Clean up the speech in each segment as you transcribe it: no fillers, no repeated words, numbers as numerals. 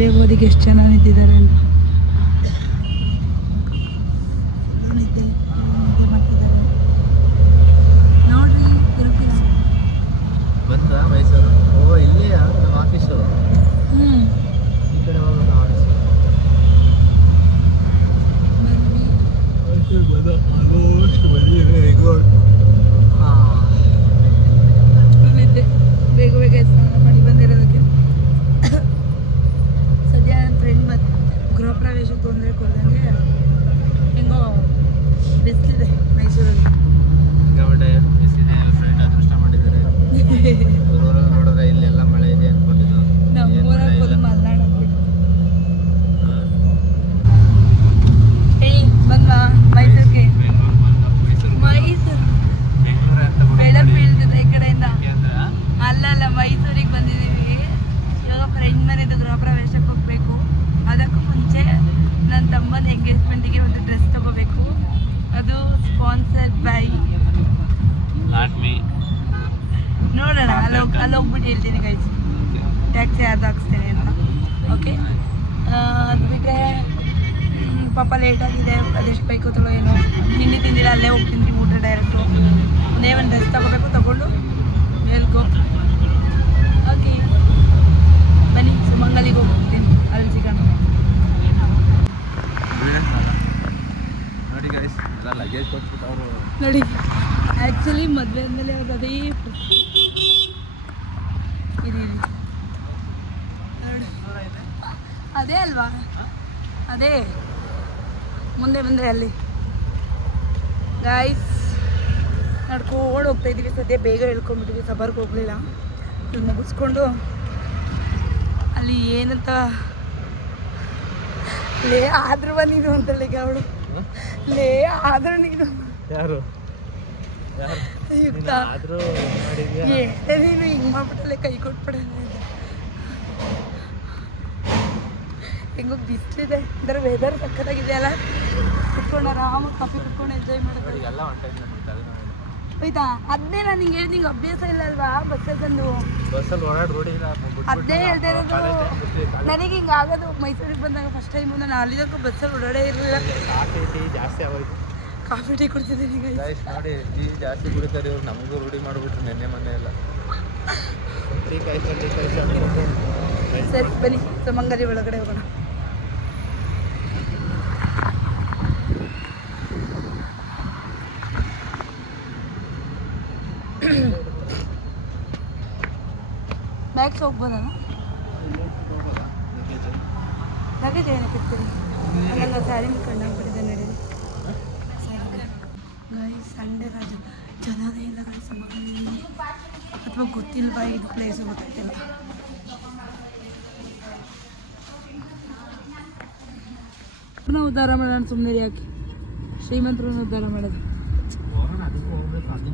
ಮದುವೆಗೆ ಹೋದಿಗೆ ಎಷ್ಟು ಜನ ನಿಂತಿದ್ದಾರೆ ಅಂತ. ನೋಡ್ರಿ ಬಂದ ಮೈಸೂರು. ಓ ಇಲ್ಲೇ ನಮ್ಮ ಆಫೀಸು. ಈ ಕಡೆ ಹೋಗೋದು ಆಫೀಸು. ಮೈಸೂರು ಬಂದ ಆಲ್ಮೋಸ್ಟ್ ಬಂದಿದೆ. ಬೇಗ ಬೇಗ ಸ್ನಾನ ಮಾಡಿ ಬಂದಿರೋದಕ್ಕೆ. ಸದ್ಯ ನನ್ನ ಫ್ರೆಂಡ್ ಗೃಹ ಪ್ರವೇಶಕ್ಕೆ ತೊಂದರೆ ಕೊಡ್ದಂಗೆ ಹೆಂಗೋ ಬಿಸಿಲಿದೆ ಮೈಸೂರಲ್ಲಿ. ಬಿಸಿದೆ. ಫ್ರೆಂಡ್ ಅದೃಷ್ಟ ಮಾಡಿದ್ದಾರೆ. ಊರಲ್ಲಿ ನೋಡಿದ್ರೆ ಇಲ್ಲೆಲ್ಲ ಮಳೆ ಇದೆ ಅಂದ್ಕೊಂಡಿದ್ದು. ನಮ್ಮೂರಲ್ಲಿ ಫುಲ್ ಮಲ್ನಾಡಾಗ್ಬಿಟ್ಟು. ಹೇಳಿ ಬಂದ್ವಾ ಮೈಸೂರಿಗೆ? ಮೈಸೂರು ಬೆಳೆ ಬೀಳ್ತಿದೆ ಈ ಕಡೆಯಿಂದ. ಅಲ್ಲ ಮೈಸೂರಿಗೆ ಬಂದಿದ್ದೀವಿ. ಇವಾಗ ಫ್ರೆಂಡ್ ಮನೆದು ಗೃಹ ಪ್ರವೇಶಕ್ಕೆ ಹೋಗಬೇಕು. ಅದಕ್ಕೂ ಮುಂಚೆ ನನ್ನ ತಮ್ಮನ ಎಂಗೇಜ್ಮೆಂಟಿಗೆ ಒಂದು ಡ್ರೆಸ್ ತಗೋಬೇಕು. ಅದು ಸ್ಪಾನ್ಸರ್ಡ್ ಬೈ ನೋಡೋಣ. ಅಲ್ಲಿ ಹೋಗ್ಬಿಟ್ಟು ಹೇಳ್ತೀನಿ ಗೈಸ್. ಟ್ಯಾಕ್ಸಿ ಯಾರ್ದು ಹಾಕ್ಸ್ತೇನೆ ಅಂತ. ಓಕೆ, ಅದು ಬಿಟ್ಟರೆ ಪಾಪ ಲೇಟಾಗಿದೆ. ಅದೆಷ್ಟು ಬೈಕ್ ಹೋಗ್ತಾಳೋ ಏನೋ. ತಿಂದಿಲ್ಲ, ಅಲ್ಲೇ ಹೋಗ್ತೀನಿ ಊಟ ಡೈರೆಕ್ಟು. ಒಂದೇ ಒಂದು ಡ್ರೆಸ್ ತಗೊಂಡು ಮೇಲ್ಗೋ. ಓಕೆ ಬನ್ನಿ, ಸುಮಂಗಲಿಗೆ ಹೋಗ್ತೀನಿ. ಅಲ್ಲಿ ಸಿಗೋಣ. ನೋಡಿ ಗೈಸ್, ಎಲ್ಲ ಲಗೇಜ್ ಕೊಟ್ಬಿಟ್ಟು ಅವರು ನೋಡಿ. ಆ್ಯಕ್ಚುಲಿ ಮದುವೆ ಆದಮೇಲೆ ಅವ್ರು ಅದೇ ಇರಿ ಅದೇ ಅಲ್ವಾ, ಅದೇ ಮುಂದೆ ಬಂದರೆ ಅಲ್ಲಿ. ಗೈಸ್ ನಡ್ಕೊಂಡು ಹೋಗ್ತಾ ಇದ್ದೀವಿ. ಸದ್ಯ ಬೇಗ ಹೇಳ್ಕೊಂಡ್ಬಿಟ್ಟಿದ್ವಿ, ಸಬರ್ಗೆ ಹೋಗಲಿಲ್ಲ. ಇಲ್ಲಿ ಮುಗಿಸ್ಕೊಂಡು ಅಲ್ಲಿ ಏನಂತ ಲೇ ಆದ್ರೂ ನೀನು ಅಂತಳಿಗೆ ಅವಳು. ಲೇ ಆದ್ರೂ ನೀನು ಯಾರು ಯುಕ್ತ ನೀನು ಹಿಂಗೆ ಮಾಡ್ಬಿಟ್ಟಲೆ ಕೈ ಕೊಟ್ಬಿಡ. ಹೆಂಗೋ ಬಿಸಿಲಿದೆ, ಅಂದರೆ ವೆದರ್ ಸಕ್ಕತ್ತಾಗಿದೆ ಅಲ್ಲ. ಕುತ್ಕೊಂಡು ಆರಾಮಾಗಿ ಕಾಫಿ ಕುತ್ಕೊಂಡು ಎಂಜಾಯ್ ಮಾಡೋದು. ಆಯ್ತಾ? ಅದನ್ನೇ ನಾನು ಹಿಂಗೆ ಹೇಳ್ದು, ಹಿಂಗೆ ಅಭ್ಯಾಸ ಇಲ್ಲ ಅಲ್ವಾ ಬಸ್ಸಲ್ಲಿ ಬಂದು. ಬಸ್ಸಲ್ಲಿ ಓಡಾಡಿ ರೋಡಿ ಅದೇ ಹೇಳ್ತಾ ಇರೋದು. ನನಗೆ ಹಿಂಗೆ ಆಗೋದು ಮೈಸೂರಿಗೆ ಬಂದಾಗ ಫಸ್ಟ್ ಟೈಮು. ನಾನು ಅಲ್ಲಿದ್ದಕ್ಕೂ ಬಸ್ಸಲ್ಲಿ ಓಡಾಡೇ ಇರಲಿಲ್ಲ. ಕಾಫಿ ಟೀ ಜಾಸ್ತಿ ಆಗೋಯ್ತು. ಕಾಫಿ ಟೀ ಕುಡ್ತಿದ್ದೀನಿ ಗೈಸ್. ನೋಡಿ, ಟೀ ಜಾಸ್ತಿ ಕುಡಿತಾರೆ ಇವ್ರು. ನಮಗೂ ರೂಢಿ ಮಾಡಿಬಿಟ್ರು ನೆನ್ನೆ ಮೊನ್ನೆ ಎಲ್ಲ. ಟೀ ಸರಿ ಬನ್ನಿ, ಸುಮಂಗಲಿ ಒಳಗಡೆ ಹೋಗೋಣ. ಬ್ಯಾಗ್ಸ್ ಹೋಗ್ಬೋದಾ? ಲಗೇಜ್ ಏನಕ್ಕೆ ಇರ್ತೀರಿ? ಅಲ್ಲ ಸ್ಯಾರಿ ಕಂಡಾಗ್ಬಿಟ್ಟಿದೆ ನಡೀರಿ. ಗೈಸ್ ಸಂಡೇ ರಾಜ ಜನದೇ ಇಲ್ಲ ಗೈಸ್ ಸುಮಂಗಲಿ. ಅಥವಾ ಗೊತ್ತಿಲ್ವಾ ಇದು ಪ್ಲೇಸು ಗೊತ್ತಾಗ್ತಿಲ್ಲ. ಉದ್ಧಾರ ಮಾಡೋಣ ಸುಮ್ಮನೆ. ಯಾಕೆ ಶ್ರೀಮಂತರನ್ನ ಉದ್ಧಾರ ಮಾಡೋದು?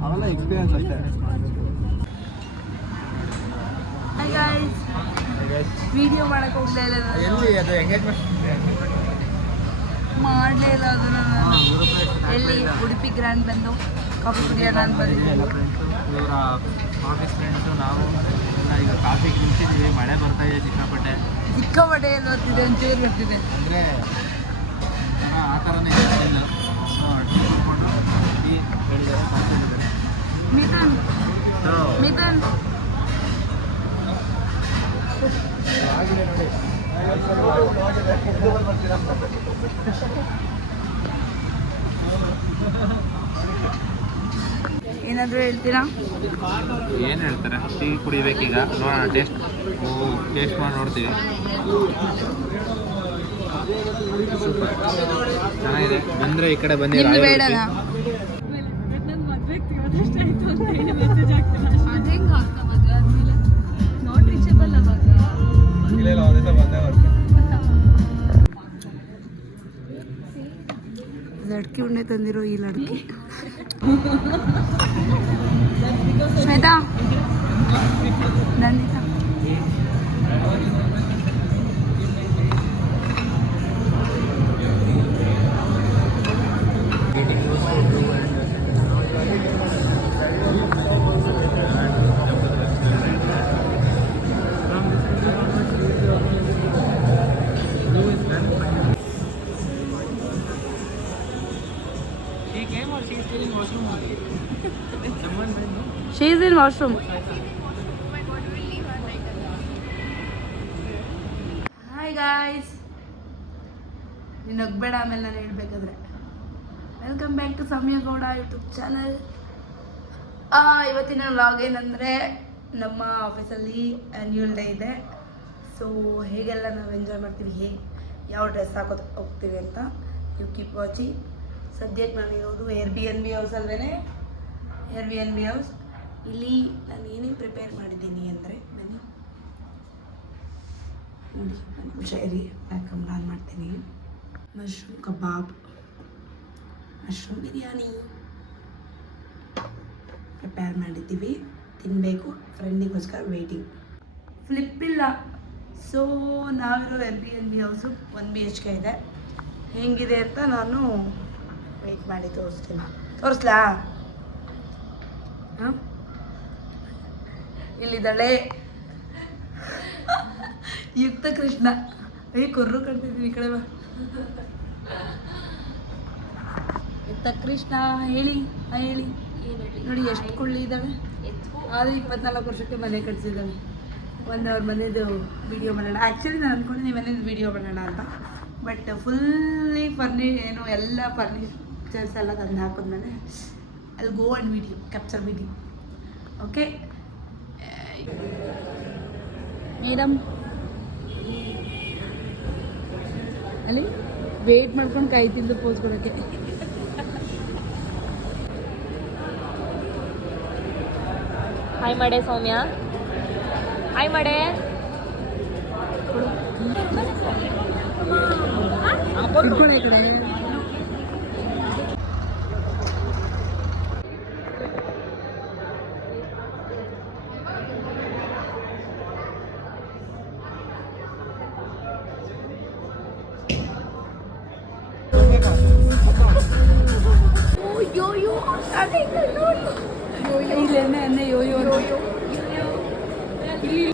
ಅವೆಲ್ಲ ಎಕ್ಸ್ಪೀರಿಯನ್ಸ್ ಅಷ್ಟೇ. ಹಾಯ್ ಗೈಸ್, ವಿಡಿಯೋ ಮಾಡೋಕ್ಕೆ ಹೋಗಲೇ ಇಲ್ಲ. ಎಲ್ಲಿ ಅದು ಎಂಗೇಜ್ಮೆಂಟ್ ಮಾಡಲೇ ಇಲ್ಲ ಅದನ್ನು ನಾನು. ಎಲ್ಲಿ ಉಡುಪಿ ಗ್ರ್ಯಾಂಡ್ ಬಂದು ಕಾಫಿ ಕುಡಿಯೋಣ ಅಂತ ಬಂದಿದ್ದೆ. ಎಲ್ಲ ಫ್ರೆಂಡ್ಸು, ಇವರ ಆಫೀಸ್ ಫ್ರೆಂಡ್ಸು, ನಾವು ಎಲ್ಲ ಈಗ ಕಾಫಿ ಕುಡಿಸಿದ್ದೀವಿ. ಮಳೆ ಬರ್ತಾ ಇದೆ ಸಿಕ್ಕಾಪಟ್ಟೆ. ಸಿಕ್ಕಾಪಟ್ಟೆ ಏನು ಬರ್ತಿದೆ, ಒಂಚೂರು ಬರ್ತಿದೆ. ಅಂದರೆ ಆ ಥರನೇ ಇಲ್ಲ. ಟೀ ಕುಡ್ಕೊಂಡು ಟೀ ಹೇಳಿದ್ದಾರೆ, ಕಾಫಿ ಹೇಳಿದ್ದಾರೆ. ಮಿಥುನ್ ಆಗಿದೆ ನೋಡಿ. ಏನಾದರೂ ಹೇಳ್ತೀರಾ? ಏನು ಹೇಳ್ತಾರೆ? ಟೀ ಕುಡಿಬೇಕೀಗ. ನೋಡೋಣ, ಟೇಸ್ಟ್ ಮಾಡಿ ನೋಡ್ತೀವಿ. ಸೂಪರ್ ಚೆನ್ನಾಗಿದೆ. ಬಂದರೆ ಈ ಕಡೆ ಬನ್ನಿ. ಬೇಡನಾ? ಲಡ್ಕಿ ಉಣ್ಣೆ ತಂದಿರೋ ಈ ಲಡ್ಕಿ Shweta Nandita is in washroom. Hi guys, ನೀನು ಹೋಗ್ಬೇಡ ಆಮೇಲೆ ನಾನು ಹೇಳ್ಬೇಕಾದ್ರೆ. Welcome back to Soumya Gowda YouTube channel. ಇವತ್ತಿನ ವ್ಲಾಗ್ ಏನಂದರೆ, ನಮ್ಮ ಆಫೀಸಲ್ಲಿ ಆ್ಯನ್ಯುವಲ್ ಡೇ ಇದೆ. ಸೊ ಹೇಗೆಲ್ಲ ನಾವು ಎಂಜಾಯ್ ಮಾಡ್ತೀವಿ, ಯಾವ ಡ್ರೆಸ್ ಹಾಕೋದು ಹೋಗ್ತೀವಿ ಅಂತ ಯು ಕೀಪ್ ವಾಚಿಂಗ್. ಸದ್ಯಕ್ಕೆ ನಾನು ಇರೋದು Airbnb ಹೌಸ್ ಅಲ್ವೇ, Airbnb ಹೌಸ್. ಇಲ್ಲಿ ನಾನು ಏನೇನು ಪ್ರಿಪೇರ್ ಮಾಡಿದ್ದೀನಿ ಅಂದರೆ, ಬನ್ನಿ ನೋಡಿ, ಒಂದು ನಿಮಿಷ ಇರಿ, ಬ್ಯಾಕಮ್ ಆನ್ ಮಾಡ್ತೀನಿ. Mushroom kebab, mushroom biryani prepare ಮಾಡಿದ್ದೀವಿ, ತಿನ್ನಬೇಕು. ಫ್ರೆಂಡಿಗೋಸ್ಕರ ವೆಯ್ಟಿಂಗ್. ಫ್ಲಿಪ್ ಇಲ್ಲ. ಸೊ ನಾವಿರೋ Airbnb ಹೌಸು 1 BHK ಇದೆ. ಹೆಂಗಿದೆ ಅಂತ ನಾನು ವೆಯ್ಟ್ ಮಾಡಿ ತೋರಿಸ್ಲಾ? ಹಾಂ, ಇಲ್ಲಿದ್ದಾಳೆ ಯುಕ್ತ ಕೃಷ್ಣ. ಕೊರ್ರು ಕಟ್ತಿದ್ದೀನಿ, ಈ ಕಡೆ ಬಾ. ಯುಕ್ತ ಕೃಷ್ಣ ಹೇಳಿ ನೋಡಿ ಎಷ್ಟು ಕೊಳ್ಳಿ ಇದ್ದಾಳೆ. ಆದರೆ 24 ವರ್ಷಕ್ಕೆ ಮನೆ ಕಟ್ಸಿದ್ದಾಳೆ. ಅವ್ರ ಮನೇದು ವಿಡಿಯೋ ಮಾಡೋಣ. ಆ್ಯಕ್ಚುಲಿ ನಾನು ಅಂದ್ಕೊಂಡೆ ಮನೇದು ವಿಡಿಯೋ ಮಾಡೋಣ ಅಂತ, ಬಟ್ ಫುಲ್ಲಿ ಏನು ಎಲ್ಲ ಫರ್ನಿಚರ್ಸ್ ಎಲ್ಲ ತಂದು ಹಾಕಿದ್ಮೇಲೆ ಅಲ್ಲಿ go and video capture video. Okay madam, ಅಲ್ಲಿ ವೇಟ್ ಮಾಡ್ಕೊಂಡು ಕಾಯ್ತಿದ್ದು ಪೋಸ್ ಕೊಡೋಕ್ಕೆ. ಹಾಯ್ ಮಾಡೆ ಸೌಮ್ಯ, ಹಾಯ್ ಮಾಡೆ. ಈ ಕಡೆ ಇಲ್ಲೇನೆ ಯೋಯೋ ಇಲ್ಲಿ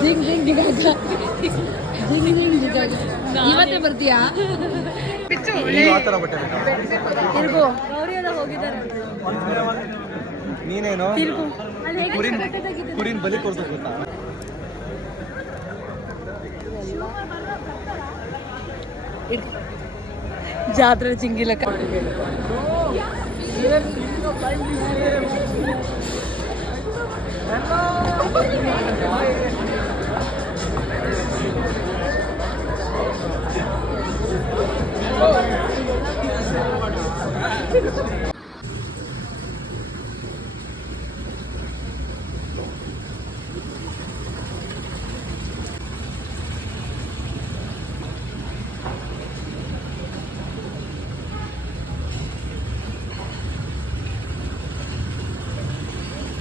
ಜಿಂಗ್ ಜಿಂಗ್ ಜಿಗಾಗ, ಜಿಂಗ್ ಜಿಂಗ್ ಜಿಗಾಗ. ಇವತ್ತೇ ಬರ್ತೀಯಾ? ತಿರ್ಗು. ಹೋಗಿದ್ದಾರೆ ನೀನೇನು ಕುರಿನ್ ಬಲಿ ಕೊಡ್ಬೇಕು ಗೊತ್ತಾ? ಜಾತ್ರೆ ಚಿಂಗಿಲಕ್ಕ.